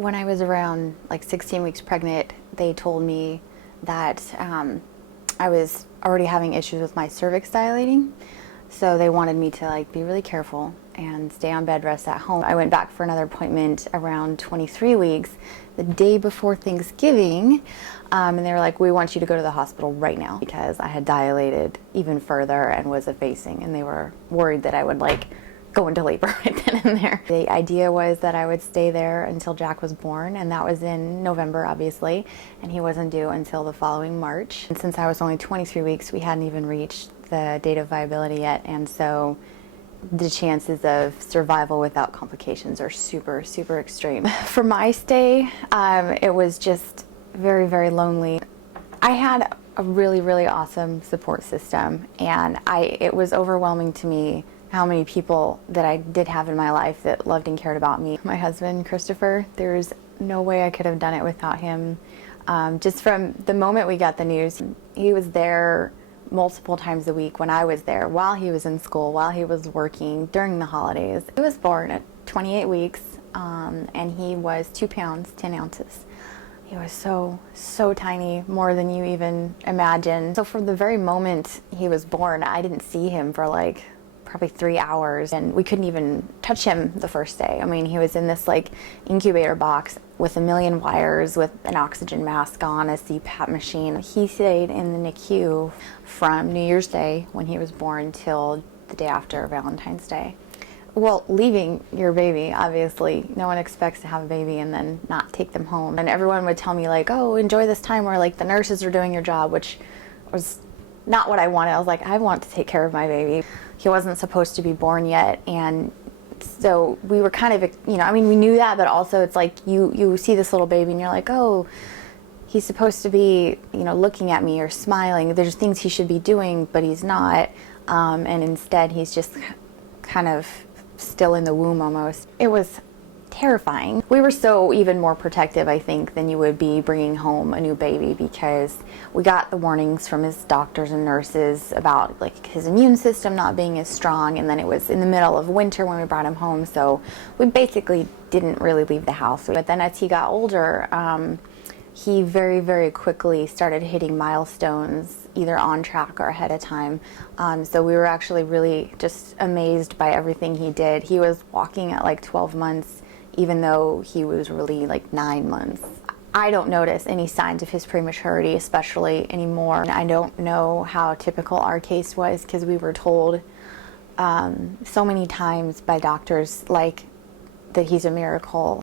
When I was around like 16 weeks pregnant, they told me that I was already having issues with my cervix dilating. So they wanted me to like be really careful and stay on bed rest at home. I went back for another appointment around 23 weeks, the day before Thanksgiving, and they were like, we want you to go to the hospital right now, because I had dilated even further and was effacing, and they were worried that I would like go into labor right then and there. The idea was that I would stay there until Jack was born, and that was in November, obviously, and he wasn't due until the following March. And since I was only 23 weeks, we hadn't even reached the date of viability yet, and so the chances of survival without complications are super, super extreme. For my stay, it was just very, very lonely. I had a really, really awesome support system, and it was overwhelming to me how many people that I did have in my life that loved and cared about me. My husband, Christopher, there's no way I could have done it without him. Just from the moment we got the news, he was there multiple times a week when I was there, while he was in school, while he was working, during the holidays. He was born at 28 weeks, and he was 2 pounds, 10 ounces. He was so, so tiny, more than you even imagine. So from the very moment he was born, I didn't see him for like probably 3 hours, and we couldn't even touch him the first day. I mean, he was in this like incubator box with a million wires, with an oxygen mask on, a CPAP machine. He stayed in the NICU from New Year's Day when he was born till the day after Valentine's Day. Well, leaving your baby, obviously, no one expects to have a baby and then not take them home. And everyone would tell me like, oh, enjoy this time where like the nurses are doing your job, which was not what I wanted. I was like, I want to take care of my baby. He wasn't supposed to be born yet, and so we were kind of, I mean, we knew that, but also it's like you see this little baby and you're like, oh, he's supposed to be, looking at me or smiling. There's things he should be doing, but he's not, and instead he's just kind of still in the womb almost. It was terrifying. We were so even more protective, I think, than you would be bringing home a new baby, because we got the warnings from his doctors and nurses about like his immune system not being as strong, and then it was in the middle of winter when we brought him home, so we basically didn't really leave the house. But then as he got older, he very, very quickly started hitting milestones, either on track or ahead of time. So we were actually really just amazed by everything he did. He was walking at like 12 months, even though he was really like 9 months. I don't notice any signs of his prematurity, especially anymore. I don't know how typical our case was, because we were told so many times by doctors like that he's a miracle.